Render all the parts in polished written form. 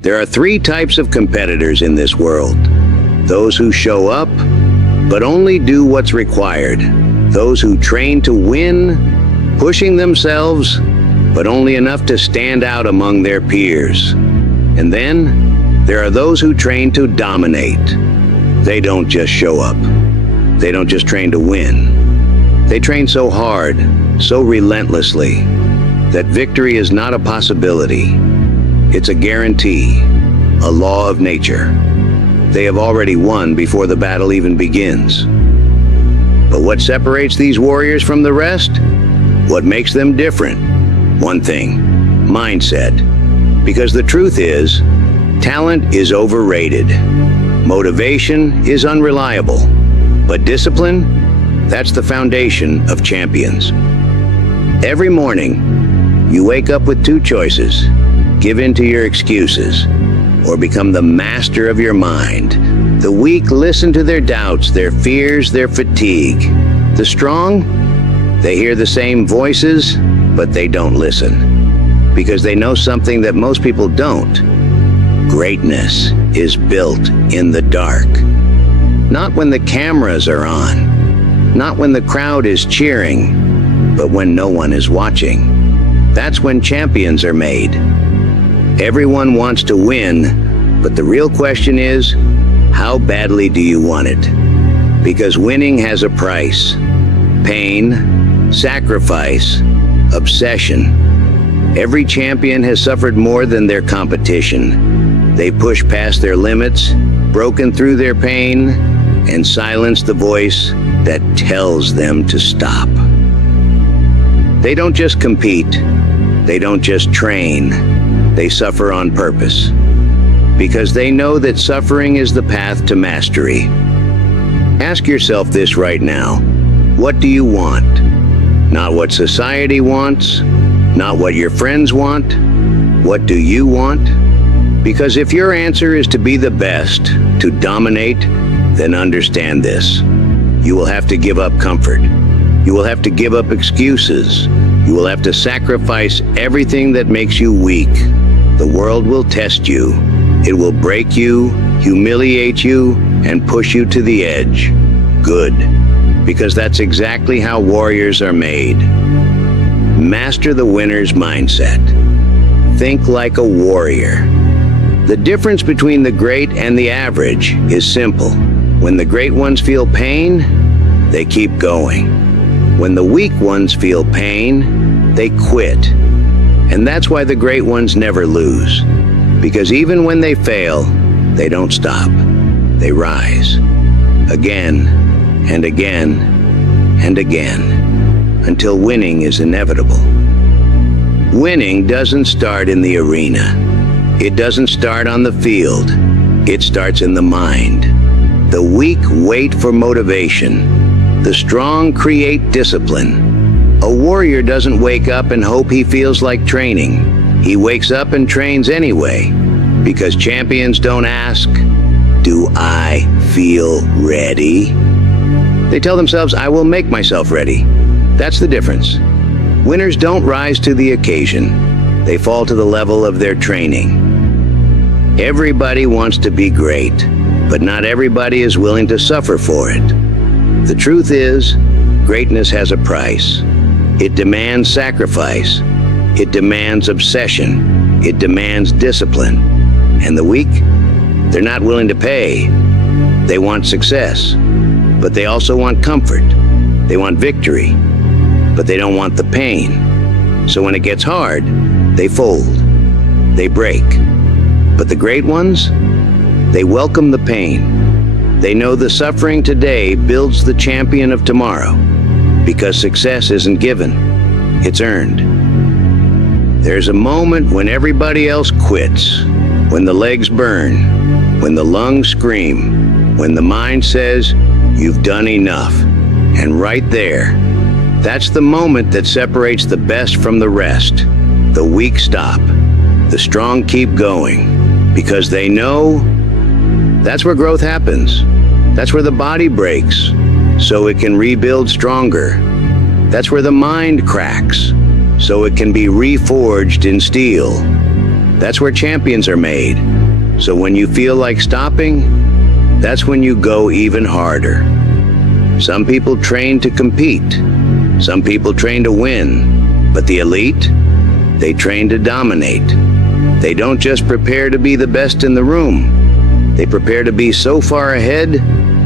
There are three types of competitors in this world. Those who show up, but only do what's required. Those who train to win, pushing themselves, but only enough to stand out among their peers. And then, there are those who train to dominate. They don't just show up. They don't just train to win. They train so hard, so relentlessly, that victory is not a possibility. It's a guarantee, a law of nature. They have already won before the battle even begins. But what separates these warriors from the rest? What makes them different? One thing: mindset. Because the truth is, talent is overrated. Motivation is unreliable. But discipline, that's the foundation of champions. Every morning, you wake up with two choices: give in to your excuses, or become the master of your mind. The weak listen to their doubts, their fears, their fatigue. The strong, they hear the same voices, but they don't listen. Because they know something that most people don't. Greatness is built in the dark. Not when the cameras are on. Not when the crowd is cheering, but when no one is watching. That's when champions are made. Everyone wants to win, but the real question is, how badly do you want it? Because winning has a price. Pain, sacrifice, obsession. Every champion has suffered more than their competition. They push past their limits, broken through their pain, and silenced the voice that tells them to stop. They don't just compete. They don't just train. They suffer on purpose. Because they know that suffering is the path to mastery. Ask yourself this right now. What do you want? Not what society wants, not what your friends want. What do you want? Because if your answer is to be the best, to dominate, then understand this. You will have to give up comfort. You will have to give up excuses. You will have to sacrifice everything that makes you weak. The world will test you. It will break you, humiliate you, and push you to the edge. Good. Because that's exactly how warriors are made. Master the winner's mindset. Think like a warrior. The difference between the great and the average is simple. When the great ones feel pain, they keep going. When the weak ones feel pain, they quit. And that's why the great ones never lose. Because even when they fail, they don't stop. They rise. Again, and again, and again, until winning is inevitable. Winning doesn't start in the arena. It doesn't start on the field. It starts in the mind. The weak wait for motivation. The strong create discipline. A warrior doesn't wake up and hope he feels like training. He wakes up and trains anyway. Because champions don't ask, "Do I feel ready?" They tell themselves, "I will make myself ready." That's the difference. Winners don't rise to the occasion. They fall to the level of their training. Everybody wants to be great, but not everybody is willing to suffer for it. The truth is, greatness has a price. It demands sacrifice. It demands obsession. It demands discipline. And the weak, they're not willing to pay. They want success, but they also want comfort. They want victory, but they don't want the pain. So when it gets hard, they fold. They break. But the great ones, they welcome the pain. They know the suffering today builds the champion of tomorrow, because success isn't given, it's earned. There's a moment when everybody else quits, when the legs burn, when the lungs scream, when the mind says, "You've done enough." And right there, that's the moment that separates the best from the rest. The weak stop. The strong keep going. Because they know that's where growth happens. That's where the body breaks, so it can rebuild stronger. That's where the mind cracks, so it can be reforged in steel. That's where champions are made. So when you feel like stopping, that's when you go even harder. Some people train to compete. Some people train to win. But the elite, they train to dominate. They don't just prepare to be the best in the room. They prepare to be so far ahead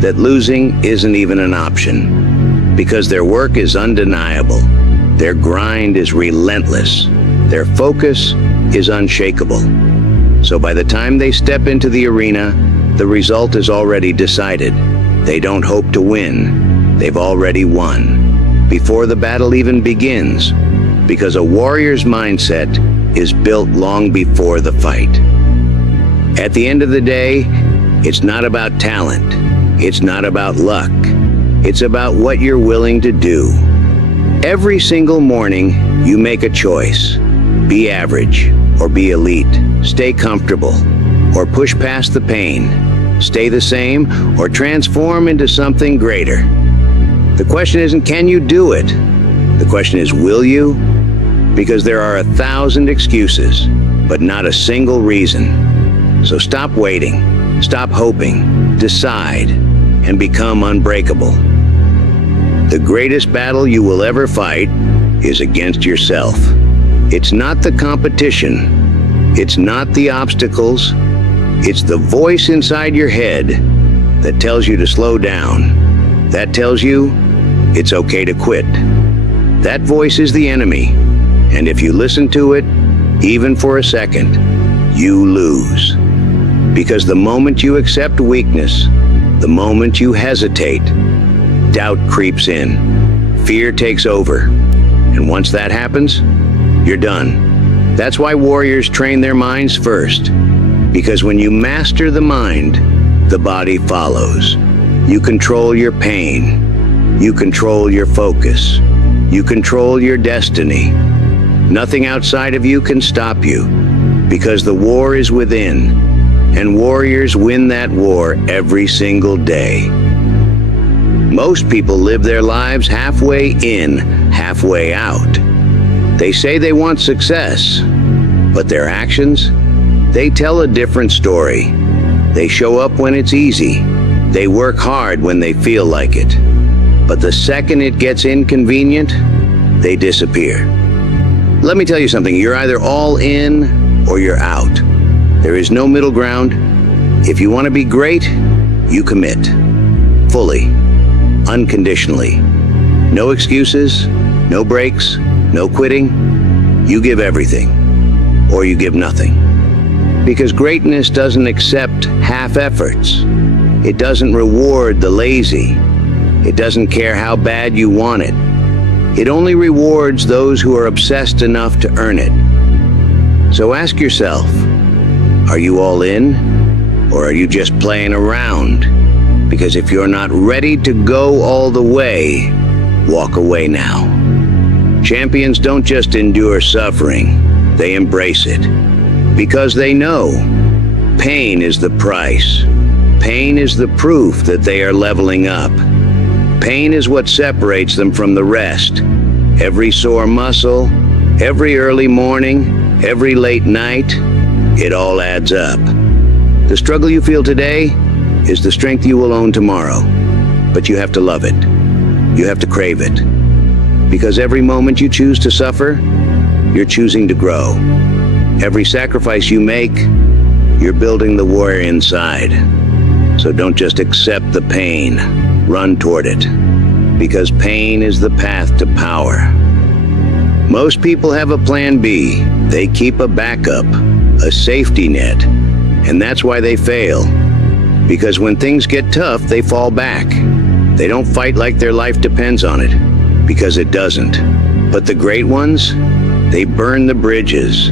that losing isn't even an option. Because their work is undeniable. Their grind is relentless. Their focus is unshakable. So by the time they step into the arena, the result is already decided. They don't hope to win. They've already won. Before the battle even begins. Because a warrior's mindset is built long before the fight. At the end of the day, it's not about talent. It's not about luck. It's about what you're willing to do. Every single morning, you make a choice. Be average or be elite. Stay comfortable or push past the pain. Stay the same or transform into something greater. The question isn't, can you do it? The question is, will you? Because there are 1,000 excuses, but not a single reason. So stop waiting, stop hoping, decide, and become unbreakable. The greatest battle you will ever fight is against yourself. It's not the competition. It's not the obstacles. It's the voice inside your head that tells you to slow down. That tells you it's okay to quit. That voice is the enemy. And if you listen to it, even for a second, you lose. Because the moment you accept weakness, the moment you hesitate, doubt creeps in. Fear takes over. And once that happens, you're done. That's why warriors train their minds first. Because when you master the mind, the body follows. You control your pain. You control your focus. You control your destiny. Nothing outside of you can stop you, because the war is within, and warriors win that war every single day. Most people live their lives halfway in, halfway out. They say they want success, but their actions, they tell a different story. They show up when it's easy. They work hard when they feel like it. But the second it gets inconvenient, they disappear. Let me tell you something, you're either all in or you're out. There is no middle ground. If you want to be great, you commit. Fully. Unconditionally. No excuses, no breaks, no quitting. You give everything, or you give nothing. Because greatness doesn't accept half efforts. It doesn't reward the lazy. It doesn't care how bad you want it. It only rewards those who are obsessed enough to earn it. So ask yourself, are you all in, or are you just playing around? Because if you're not ready to go all the way, walk away now. Champions don't just endure suffering, they embrace it. Because they know pain is the price. Pain is the proof that they are leveling up. Pain is what separates them from the rest. Every sore muscle, every early morning, every late night, it all adds up. The struggle you feel today is the strength you will own tomorrow. But you have to love it. You have to crave it. Because every moment you choose to suffer, you're choosing to grow. Every sacrifice you make, you're building the warrior inside. So don't just accept the pain. Run toward it. Because pain is the path to power. Most people have a plan B. They keep a backup, a safety net. And that's why they fail. Because when things get tough, they fall back. They don't fight like their life depends on it. Because it doesn't. But the great ones, they burn the bridges.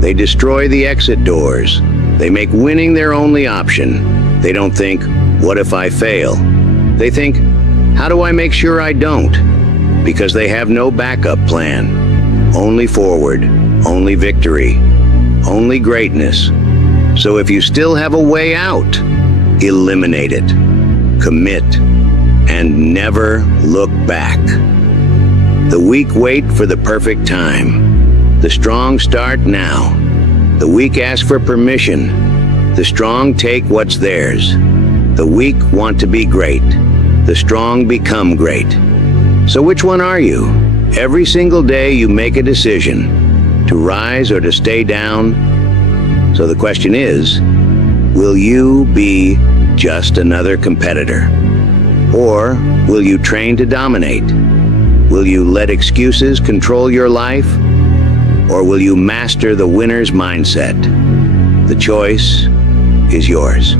They destroy the exit doors. They make winning their only option. They don't think, what if I fail? They think, how do I make sure I don't? Because they have no backup plan. Only forward, only victory, only greatness. So if you still have a way out, eliminate it, commit, and never look back. The weak wait for the perfect time. The strong start now. The weak ask for permission. The strong take what's theirs. The weak want to be great. The strong become great. So which one are you? Every single day you make a decision to rise or to stay down. So the question is, will you be just another competitor? Or will you train to dominate? Will you let excuses control your life? Or will you master the winner's mindset? The choice is yours.